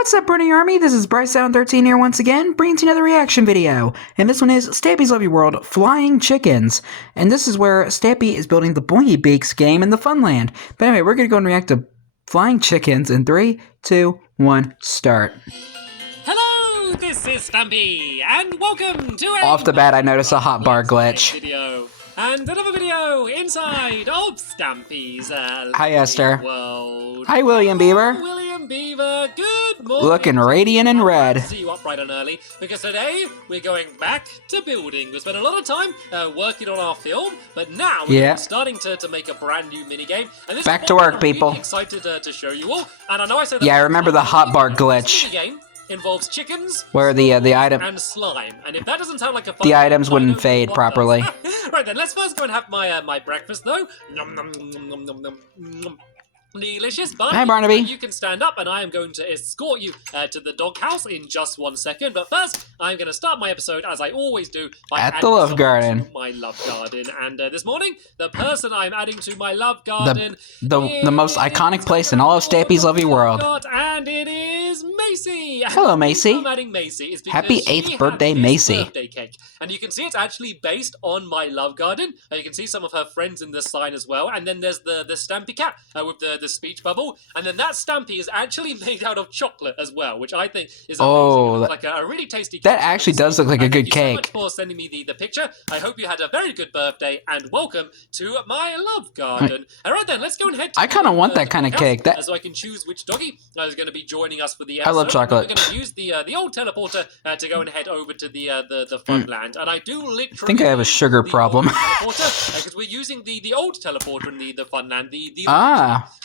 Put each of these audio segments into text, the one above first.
What's up, Brony Army? This is BryceAllen13 here once again, bringing to you another reaction video. And this one is Stampy's Lovely World Flying Chickens. And this is where Stampy is building the Boingy Beaks game in the Funland. But anyway, we're going to go and react to Flying Chickens in 3, 2, 1, start. Hello, this is Stampy, and welcome to Off the bat, I noticed a hotbar glitch. Video. And another video inside of Stampy's Hi, Esther. World. Hi, William Beaver. William Beaver, good morning. Looking radiant and red. See you up bright and early, because today we're going back to building. We spent a lot of time working on our film, but now we're starting to make a brand new minigame. And this back is to what work, I'm people. Really excited to show you all. And I know I said that. Yeah, I remember the hotbar glitch. This minigame involves chickens, where the item and slime. And if that doesn't sound like a fun the items wouldn't fade properly. Right then, let's first go and have my my breakfast though. Nom, nom, nom, nom, nom, nom, nom. Delicious. Hi, Barnaby. You can stand up, and I am going to escort you to the doghouse in just 1 second. But first, I'm going to start my episode as I always do by at the love garden. My love garden, and this morning, the person I'm adding to my love garden, the most iconic place in all of Stampy's Lovely World, and it is Macy. Hello, Macy. I'm adding Macy is because happy 8th birthday, Macy. Birthday cake, and you can see it's actually based on my love garden. You can see some of her friends in this sign as well, and then there's the Stampy cat with the speech bubble, and then that Stampy is actually made out of chocolate as well, which I think is amazing. Like a really tasty cake. That actually does look like a good cake. Thank you so much for sending me the picture. I hope you had a very good birthday, and welcome to my love garden. Alright then, let's go and head to I kind of want that kind of cake. So I can choose which doggy is going to be joining us for the episode. I love chocolate. We're going to use the old teleporter to go and head over to the Funland, and I do literally think I have a sugar problem. Because we're using the old teleporter in the Funland, the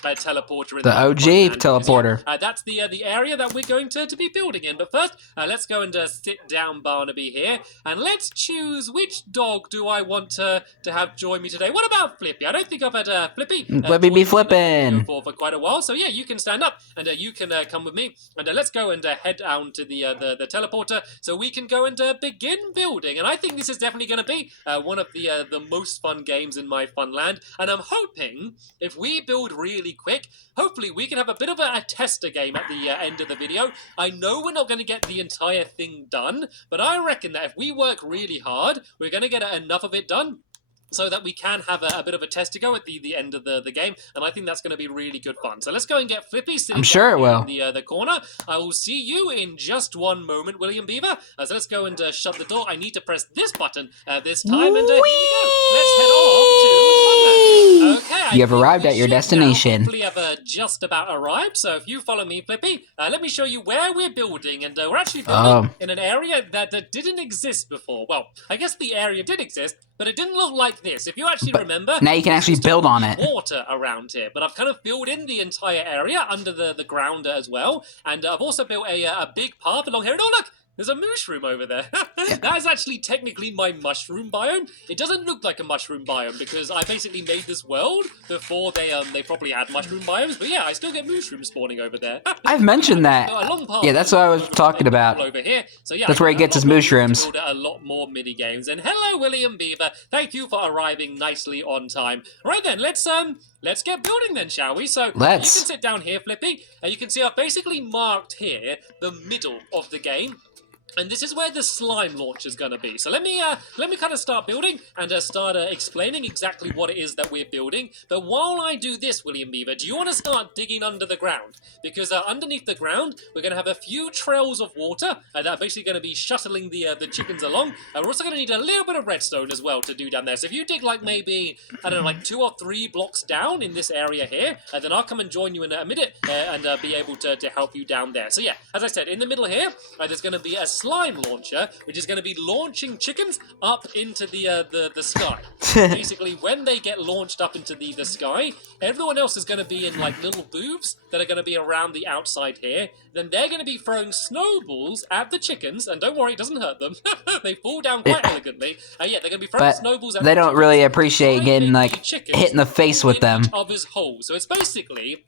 teleporter in the OG Funland, teleporter. Because, that's the area that we're going to be building in. But first, let's go and sit down, Barnaby here, and let's choose which dog do I want to have join me today. What about Flippy? I don't think I've had Flippy. Flippy be flippin' for quite a while. So yeah, you can stand up and you can come with me, and let's go and head down to the teleporter so we can go and begin building. And I think this is definitely going to be one of the most fun games in my Funland. And I'm hoping if we build really quick, hopefully we can have a bit of a tester game at the end of the video. I know we're not going to get the entire thing done, but I reckon that if we work really hard, we're going to get enough of it done so that we can have a bit of a test to go at the end of the game, and I think that's going to be really good fun. So let's go and get Flippy sitting in the corner. I will see you in just one moment, William Beaver. So let's go and shut the door. I need to press this button this time, and here we go. Let's head off to Okay, you have arrived at your destination. Hopefully have just about arrived. So if you follow me, Flippy, let me show you where we're building, and we're actually building in an area that didn't exist before. Well, I guess the area did exist, but it didn't look like this. If you actually remember, now you can actually build on it. Water around here, but I've kind of filled in the entire area under the ground as well, and I've also built a big path along here. And oh look, there's a mushroom over there. That is actually technically my mushroom biome. It doesn't look like a mushroom biome because I basically made this world before they probably had mushroom biomes. But yeah, I still get mushrooms spawning over there. I've mentioned that. Yeah, that's what I was talking about. Over here. So yeah, that's where he gets his mushrooms. Build a lot more mini games. And hello, William Beaver. Thank you for arriving nicely on time. Right then, let's get building then, shall we? So you can sit down here, Flippy, and you can see I've basically marked here the middle of the game. And this is where the slime launch is going to be. So let me kind of start building and start explaining exactly what it is that we're building. But while I do this, William Beaver, do you want to start digging under the ground? Because underneath the ground, we're going to have a few trails of water that are basically going to be shuttling the chickens along. We're also going to need a little bit of redstone as well to do down there. So if you dig like maybe, I don't know, like 2 or 3 blocks down in this area here, then I'll come and join you in a minute and be able to help you down there. So yeah, as I said, in the middle here, there's going to be a slime launcher, which is going to be launching chickens up into the sky. Basically, when they get launched up into the sky, everyone else is going to be in like little booths that are going to be around the outside here. Then they're going to be throwing snowballs at the chickens, and don't worry, it doesn't hurt them. They fall down quite elegantly. Yeah, they're going to be throwing snowballs at the chickens. They don't really appreciate getting like hit in the face with them. Other's holes. So it's basically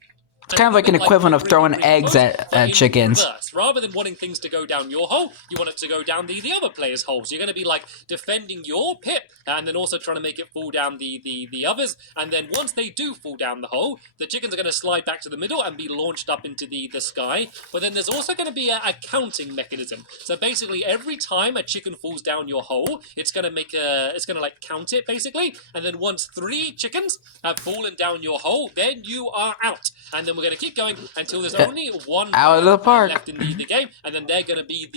It's kind of like an equivalent of throwing eggs at chickens. Reverse. Rather than wanting things to go down your hole, you want it to go down the other player's hole. So you're going to be like defending your pip and then also trying to make it fall down the others. And then once they do fall down the hole, the chickens are going to slide back to the middle and be launched up into the sky. But then there's also going to be a counting mechanism. So basically every time a chicken falls down your hole, it's going to like count it basically. And then once 3 chickens have fallen down your hole, then you are out. And then we're going to keep going until there's only one out of the park left in the game, and then they're going to be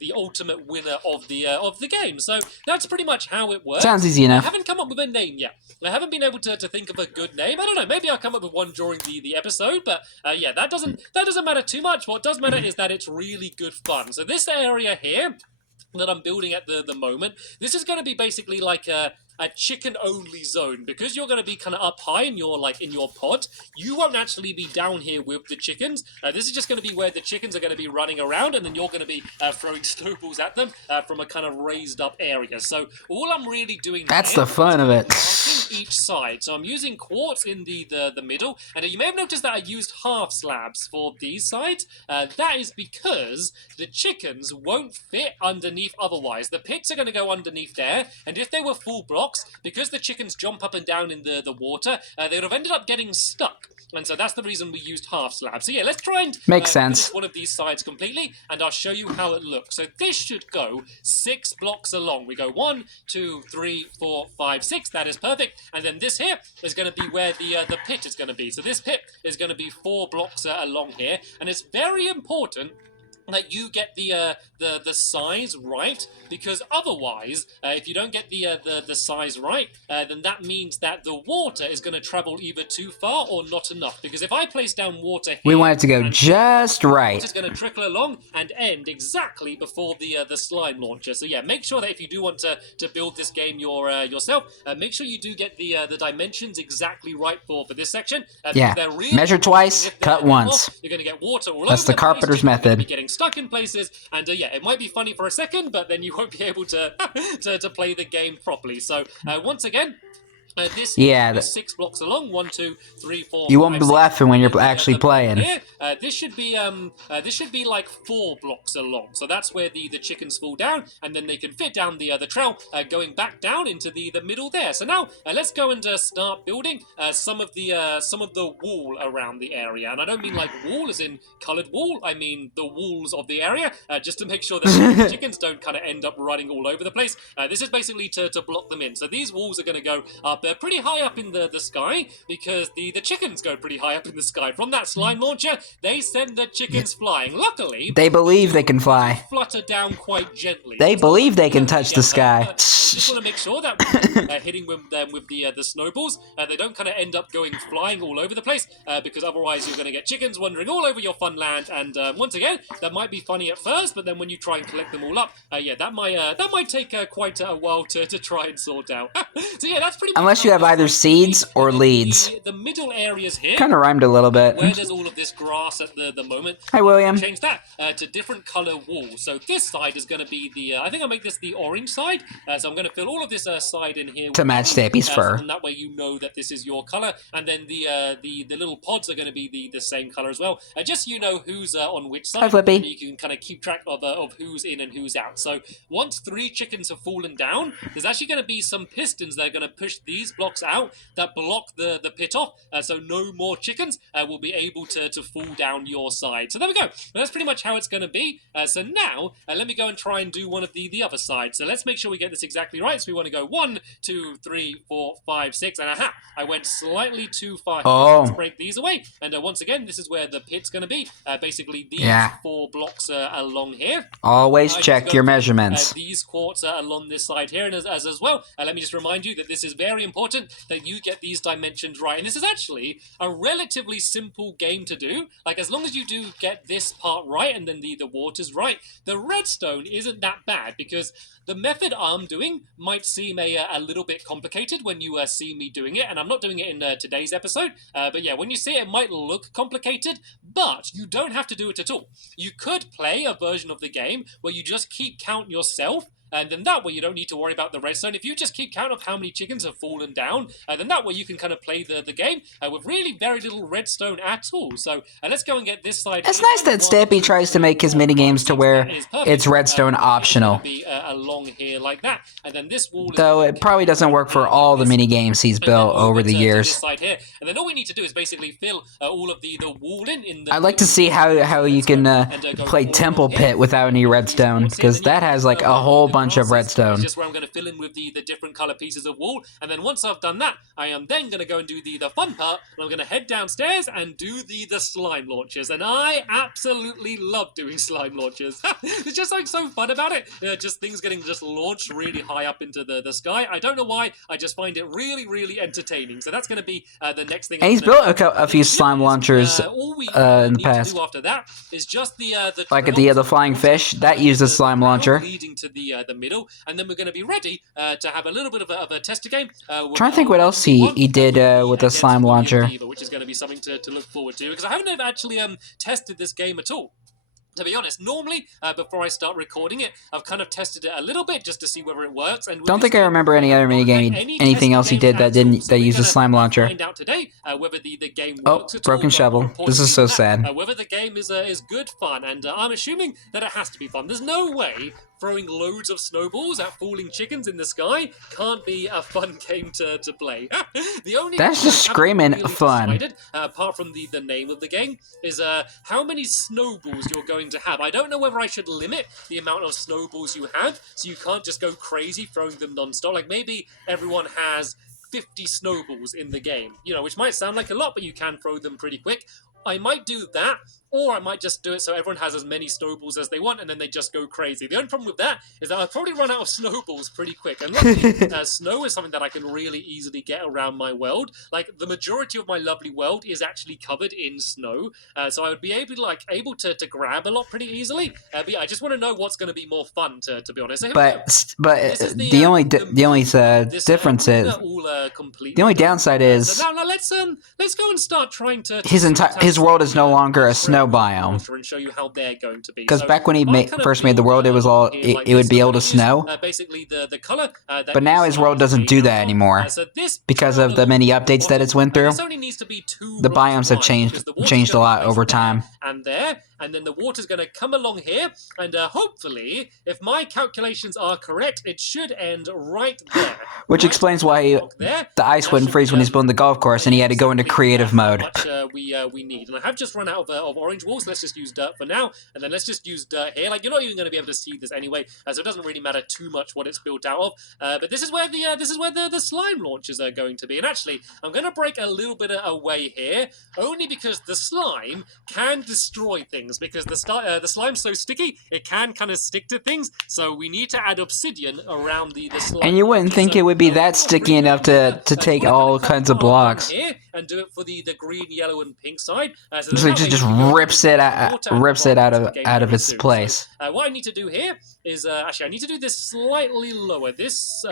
the ultimate winner of the game. So that's pretty much how it works. Sounds easy enough. I haven't come up with a name yet. I haven't been able to think of a good name. I don't know. Maybe I'll come up with one during the episode. But yeah, that doesn't matter too much. What does matter is that it's really good fun. So this area here that I'm building at the moment, this is going to be basically like a chicken-only zone. Because you're going to be kind of up high in your pod, you won't actually be down here with the chickens. This is just going to be where the chickens are going to be running around, and then you're going to be throwing snowballs at them from a kind of raised up area. So all I'm really doing that's the fun of it. Each side. So I'm using quartz in the middle, and you may have noticed that I used half slabs for these sides. That is because the chickens won't fit underneath otherwise. The pits are going to go underneath there, and if they were full blocks, because the chickens jump up and down in the water, they would have ended up getting stuck. And so that's the reason we used half slabs. So yeah, let's try and makes sense. finish one of these sides completely, and I'll show you how it looks. So this should go 6 blocks along. We go 1, 2, 3, 4, 5, 6. That is perfect. And then this here is going to be where the pit is going to be. So this pit is going to be 4 blocks along here, and it's very important that you get the size right, because otherwise, if you don't get the size right, then that means that the water is going to travel either too far or not enough. Because if I place down water here, we want it to go just right. It's going to trickle along and end exactly before the slime launcher. So yeah, make sure that if you do want to build this game yourself, make sure you do get the dimensions exactly right for this section. Yeah, really measure twice, cut once. You're going to get water all That's over the carpenter's method. Getting stuck in places, and yeah, it might be funny for a second, but then you won't be able to to play the game properly. So once again, this is 6 blocks along. 1, 2, 3, 4. You won't be laughing when you're actually playing. Here, this should be like 4 blocks along. So that's where the chickens fall down, and then they can fit down the trail, going back down into the middle there. So now let's go and start building some of the wall around the area. And I don't mean like wall as in coloured wall. I mean the walls of the area, just to make sure that the chickens don't kind of end up running all over the place. This is basically to block them in. So these walls are going to go up pretty high up in the sky, because the chickens go pretty high up in the sky. From that slime launcher, they send the chickens flying. Luckily, they believe they can fly. Flutter down quite gently. They believe they can touch the sky. Just want to make sure that we're hitting them with the snowballs, they don't kind of end up going flying all over the place, because otherwise you're going to get chickens wandering all over your fun land. And once again, that might be funny at first, but then when you try and collect them all up, yeah, that might take quite a while to try and sort out. So yeah, that's pretty much. Unless you have either seeds or leads. The middle areas here kind of rhymed a little bit. Where there's all of this grass at the moment. Hi, William. Change that to different color walls. So this side is going to be the. I think I'll make this the orange side. So I'm going to fill all of this side in here to match Stampy's fur. So that way you know that this is your color, and then the little pods are going to be the same color as well. Just so you know who's on which side. Hi, Flippy. You can kind of keep track of who's in and who's out. So once 3 chickens have fallen down, there's actually going to be some pistons that are going to push these blocks out that block the pit off, so no more chickens will be able to fall down your side. So there we go. That's pretty much how it's going to be. So now let me go and try and do one of the other sides. So let's make sure we get this exactly right. So we want to go 1, 2, 3, 4, 5, 6, and aha! I went slightly too far. Let's break these away. And once again, this is where the pit's going to be. Basically, these 4 blocks along here. Always check your measurements. These quartz along this side here, and as well, let me just remind you that this is very important that you get these dimensions right. And this is actually a relatively simple game to do. Like, as long as you do get this part right, and then the water's right, the redstone isn't that bad, because the method I'm doing might seem a little bit complicated when you see me doing it, and I'm not doing it in today's episode, but yeah, when you see it, it might look complicated, but you don't have to do it at all. You could play a version of the game where you just keep count yourself And then that way you don't need to worry about the redstone. If you just keep count of how many chickens have fallen down, then that way you can kind of play the game with really very little redstone at all. So let's go and get this side. It's nice that Stampy tries to make his minigames to where it's redstone optional. Be along here like that. And then this wall Though it probably doesn't work for all the minigames he's built over the years. Side here. And then all we need to do is basically fill all of the wall in the... I'd like to see how you can play Temple Pit without any redstone, because that has like a whole bunch of redstone. It's just where I'm going to fill in with the different color pieces of wall, and then once I've done that, I am then going to go and do the fun part, and I'm going to head downstairs and do the slime launchers, and I absolutely love doing slime launchers. There's just something so fun about it. Just things getting just launched really high up into the sky. I don't know why, I just find it really, really entertaining. So that's going to be the next thing. And he's built a few slime launchers in the past. Do after that is just the like the flying fish that used a slime launcher. Leading to the middle, and then we're going to be ready to have a little bit of a tester game. Trying to think what else he did with the slime launcher, which is going to be something to look forward to, because I haven't ever actually tested this game at all. To be honest, normally, before I start recording it, I've kind of tested it a little bit just to see whether it works. And don't think I remember any other minigame, anything else he did that used a slime launcher. Find out today whether the game works at broken all, shovel. This is so sad. Whether the game is good fun, and I'm assuming that it has to be fun. There's no way throwing loads of snowballs at falling chickens in the sky can't be a fun game to play. The only That's just screaming really fun. Decided, apart from the name of the game, is how many snowballs you're going to have. I don't know whether I should limit the amount of snowballs you have, so you can't just go crazy throwing them non-stop. Like maybe everyone has 50 snowballs in the game, you know, which might sound like a lot, but you can throw them pretty quick. I might do that, or I might just do it so everyone has as many snowballs as they want, and then they just go crazy. The only problem with that is that I'll probably run out of snowballs pretty quick. And luckily, snow is something that I can really easily get around my world. Like, the majority of my lovely world is actually covered in snow, so I would be able to grab a lot pretty easily. But yeah, I just want to know what's going to be more fun, to be honest. So but the only difference is the only downside is so now let's go and start trying to his world is no longer a snow biome. And show you how they're going to be. Because back when he first made the world, it was all it would be able to snow. Basically, the color. But now his world doesn't do that anymore because of the many updates that it's went through. The biomes have changed a lot over time. And then the water's going to come along here, and hopefully, if my calculations are correct, it should end right there. Which explains why the ice wouldn't freeze when he's building the golf course, and he had to go into creative mode. We need. And I have just run out of orange wool, so let's just use dirt for now, and then let's just use dirt here. Like, you're not even going to be able to see this anyway, so it doesn't really matter too much what it's built out of. But this is where the slime launchers are going to be. And actually, I'm going to break a little bit away here, only because the slime can destroy things. Because the slime's so sticky, it can kind of stick to things. So we need to add obsidian around the slime. And you wouldn't think it would be that sticky enough to take all kinds of blocks. Here and do it for the green, yellow, and pink side. So it just rips it out of its place. So, what I need to do here is actually I need to do this slightly lower. This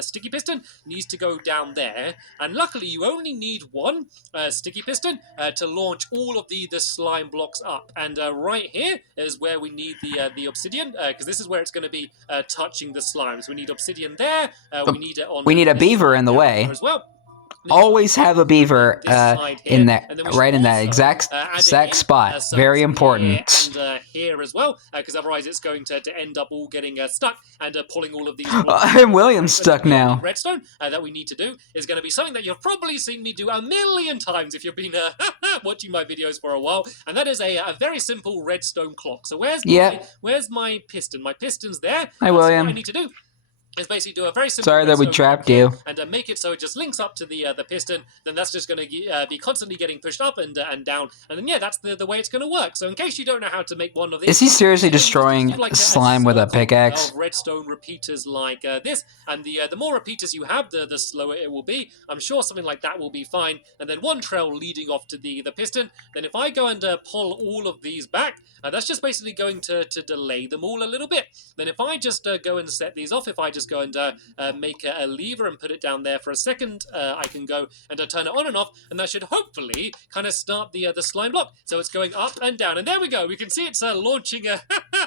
sticky piston needs to go down there, and luckily you only need one sticky piston to launch all of the slime blocks up. And right here is where we need the obsidian, because this is where it's going to be touching the slimes. We need obsidian there. We need it on. We need a beaver in the way as well. Always have a beaver in that, right in that exact spot. Very important. And here as well, because otherwise it's going to end up all getting stuck and pulling all of these. And William's stuck now. Redstone that we need to do is going to be something that you've probably seen me do a million times if you've been watching my videos for a while, and that is a very simple redstone clock. So where's my piston? My piston's there. Hi, William. So what I need to do is basically do a very simple. Sorry that we trapped you. And make it so it just links up to the piston. Then that's just going to be constantly getting pushed up and down. And then that's the way it's going to work. So in case you don't know how to make one of these, is he seriously destroying slime with a pickaxe? Redstone repeaters like this, and the more repeaters you have, the slower it will be. I'm sure something like that will be fine. And then one trail leading off to the piston. Then if I go and pull all of these back, that's just basically going to delay them all a little bit. Then if I just go and set these off, if I just go and make a lever and put it down there for a second, I can go and turn it on and off, and that should hopefully kind of start the slime block. So it's going up and down, and there we go. We can see it's launching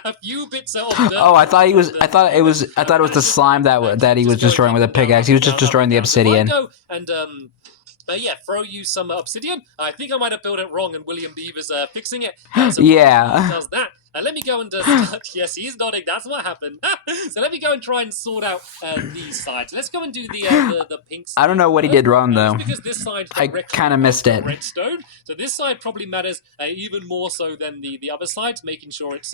a few bits of dirt. Oh, I thought it was the slime that he was destroying with a pickaxe. He was just destroying the obsidian. Go and yeah, throw you some obsidian. I think I might have built it wrong, and William Beaver's fixing it. So yeah. He does that. Let me go and start. Yes, he's nodding. That's what happened. So let me go and try and sort out these sides. Let's go and do the pink side. I don't know what he did wrong, though. Because this side I kind of missed it. Redstone. So this side probably matters even more so than the other sides, making sure it's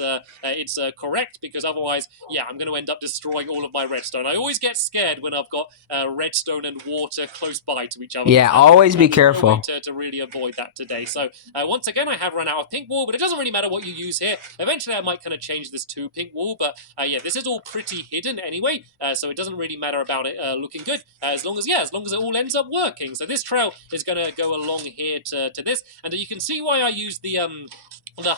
correct, because otherwise, yeah, I'm going to end up destroying all of my redstone. I always get scared when I've got redstone and water close by to each other. Yeah, always be careful. To really avoid that today. So once again, I have run out of pink wool, but it doesn't really matter what you use here. Eventually, I might kind of change this to pink wool, but yeah, this is all pretty hidden anyway, so it doesn't really matter about it looking good, as long as it all ends up working. So this trail is going to go along here to this, and you can see why I use the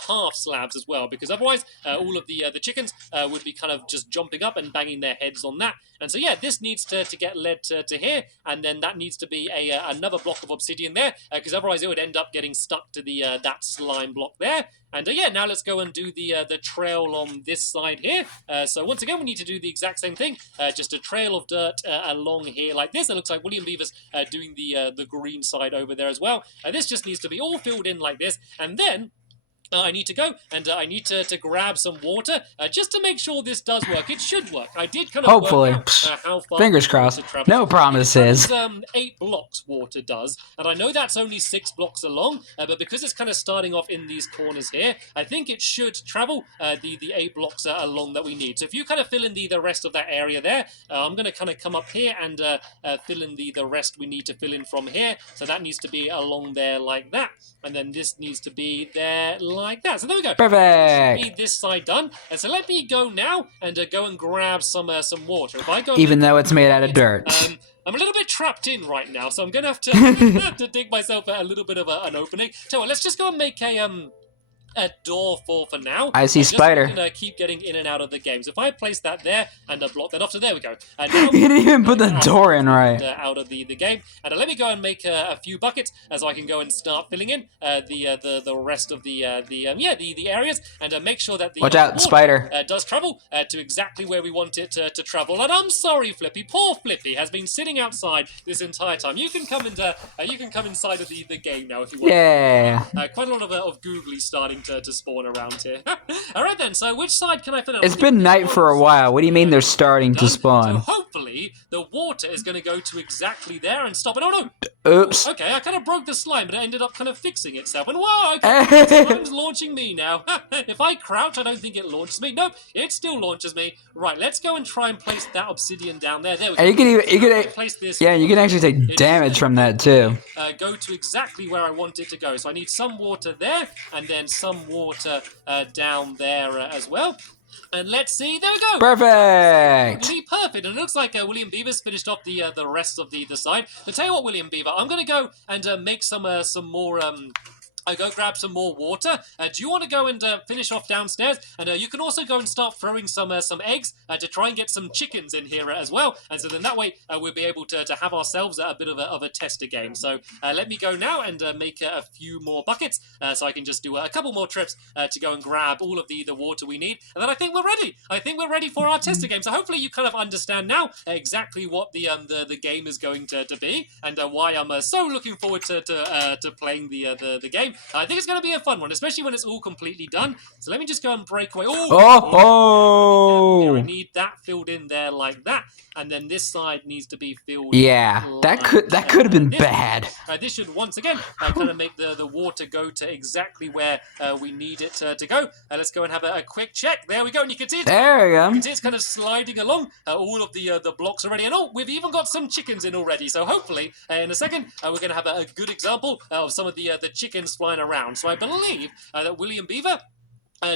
half slabs as well, because otherwise all of the chickens would be kind of just jumping up and banging their heads on that. And so yeah, this needs to get led to here, and then that needs to be another block of obsidian there, because otherwise it would end up getting stuck to the that slime block there. And yeah, now let's go and do the trail on this side here. So once again, we need to do the exact same thing, just a trail of dirt along here like this. It looks like William Beaver's doing the green side over there as well. This just needs to be all filled in like this, and then I need to go and I need to grab some water just to make sure this does work. It should work. I did kind of hopefully work out, how far fingers crossed. No promises. 8 blocks water does, and I know that's only 6 blocks along, but because it's kind of starting off in these corners here, I think it should travel the 8 blocks along that we need. So if you kind of fill in the rest of that area there, I'm going to kind of come up here and fill in the rest we need to fill in from here. So that needs to be along there like that, and then this needs to be there like that. So there we go. Perfect. This side done. And so let me go now and go and grab some water. If I go, even though it's made out of dirt. I'm a little bit trapped in right now, so I'm gonna have to dig myself a little bit of an opening. So let's just go and make a door for now. I see spider. Just gonna keep getting in and out of the game. So if I place that there and block that off, so there we go. Now you didn't even put the door in right. Out of the game. And let me go and make a few buckets so I can go and start filling in the rest of the areas, and make sure that the watch out, spider does travel to exactly where we want it to travel. And I'm sorry, Flippy. Poor Flippy has been sitting outside this entire time. You can come inside of the game now if you want. Yeah. Quite a lot of googly starting to spawn around here. Alright then, so which side can I fill out? It's been night for a while. What do you mean they're starting to spawn? So hopefully the water is going to go to exactly there and stop it. Oh no! Oops. Okay, I kind of broke the slime, but it ended up kind of fixing itself. And whoa! Okay, the slime's launching me now. If I crouch, I don't think it launches me. Nope, it still launches me. Right, let's go and try and place that obsidian down there. There we go. And you can place this. Yeah, you can actually take damage from that too. Go to exactly where I want it to go. So I need some water there, and then some water down there as well. And let's see, there we go. Perfect. Perfect. And it looks like William Beaver's finished off the rest of the side. But tell you what, William Beaver, I'm going to go and make some more. I go grab some more water. Do you want to go and finish off downstairs? And you can also go and start throwing some eggs to try and get some chickens in here as well. And so then that way we'll be able to have ourselves a bit of a tester game. So let me go now and make a few more buckets so I can just do a couple more trips to go and grab all of the water we need. And then I think we're ready. I think we're ready for our tester game. So hopefully you kind of understand now exactly what the game is going to be, and why I'm so looking forward to playing the game. I think it's going to be a fun one, especially when it's all completely done. So let me just go and break away. Oh! I need that filled in there like that, and then this side needs to be filled. Yeah, that could have been bad. This should once again kind of make the water go to exactly where we need it to go. Let's go and have a quick check. There we go, and you can see there we go. You can see it's kind of sliding along all of the blocks already, and we've even got some chickens in already. So hopefully in a second we're going to have a good example of some of the chickens flying around. So I believe that William Beaver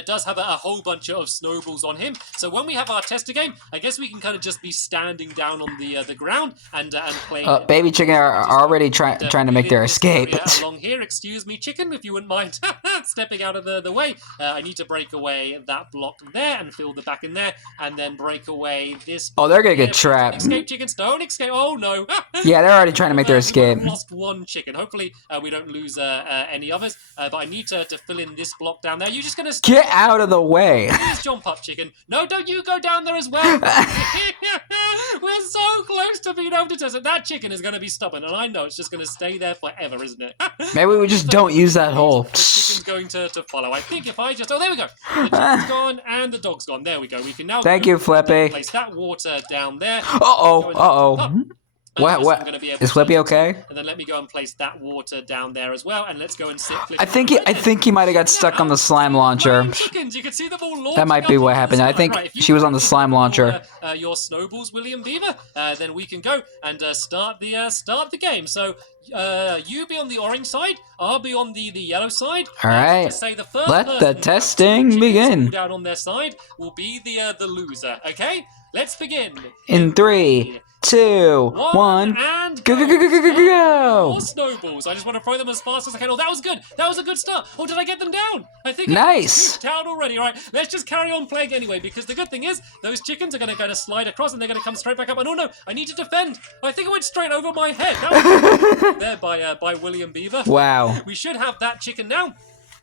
does have a whole bunch of snowballs on him. So when we have our tester game, I guess we can kind of just be standing down on the ground and playing. Baby chicken are already trying to make their escape. Along here, excuse me, chicken, if you wouldn't mind. stepping out of the way. I need to break away that block there and fill the back in there, and then break away this. Oh, they're gonna get trapped. Escape, chickens! Don't escape! Oh no! Yeah, they're already trying to make their escape. We've lost one chicken. Hopefully, we don't lose any others. But I need to fill in this block down there. You're just gonna get out of the way. Please jump up, chicken. No, don't you go down there as well. We're so close to being able to test it. That chicken is going to be stubborn, and I know it's just going to stay there forever, isn't it? Maybe we just don't use that hole. The chicken's going to follow. I think if I just... Oh, there we go. The chicken's gone, and the dog's gone. There we go. We can now... Thank you, Flippy. Place that water down there. Uh-oh. What? Is Flippy okay? And then let me go and place that water down there as well, and let's go and sit Flippy. I think he might have got stuck on the slime launcher. Chickens, you can see them all. That might be what happened. I think she was on the slime launcher. Your snowballs, William Beaver. Then we can go and start the game. So you be on the orange side, I'll be on the yellow side. All right. Say the first Let the testing begin. Down on their side will be the loser. Okay, let's begin. In 3, 2, 1, and go! More snowballs. I just want to throw them as fast as I can. Oh, that was good. That was a good start. Oh, did I get them down? I think nice. Down already. All right, let's just carry on playing anyway, because the good thing is those chickens are going to slide across, and they're going to come straight back up. And oh no, I need to defend. I think it went straight over my head. That was there by William Beaver. Wow. We should have that chicken now.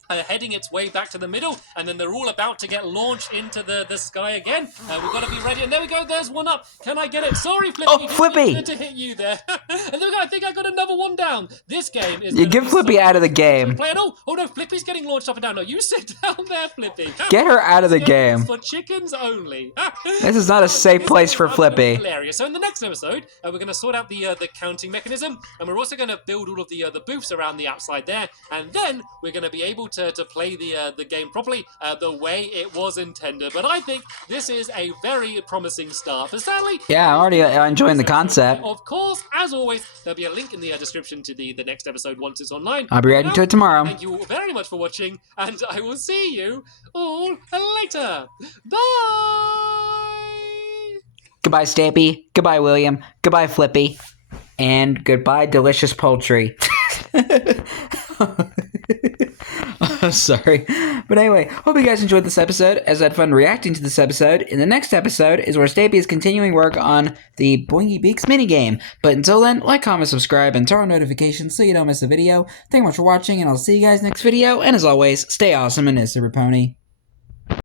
Heading its way back to the middle, and then they're all about to get launched into the sky again. We've got to be ready, and there we go, there's one up. Can I get it? Sorry, Flippy. Oh, Flippy! Good to hit you there. And there we go, I think I got another one down. This game is... You get Flippy out of the game. Oh no, Flippy's getting launched up and down. No, you sit down there, Flippy. Get her out of the game. For chickens only. This is not a safe place for Flippy. Hilarious. So in the next episode, we're going to sort out the counting mechanism, and we're also going to build all of the booths around the outside there, and then we're going to be able to play the game properly the way it was intended. But I think this is a very promising start for Stanley. Yeah, I'm already enjoying the concept. Of course, as always, there'll be a link in the description to the next episode once it's online. I'll be ready to it tomorrow. Thank you all very much for watching, and I will see you all later. Bye! Goodbye, Stampy. Goodbye, William. Goodbye, Flippy. And goodbye, delicious poultry. Sorry. But anyway, hope you guys enjoyed this episode, as I had fun reacting to this episode. In the next episode is where Stampy is continuing work on the Boingy Beaks minigame. But until then, like, comment, subscribe, and turn on notifications so you don't miss a video. Thank you much for watching, and I'll see you guys next video. And as always, stay awesome and it's Super Pony.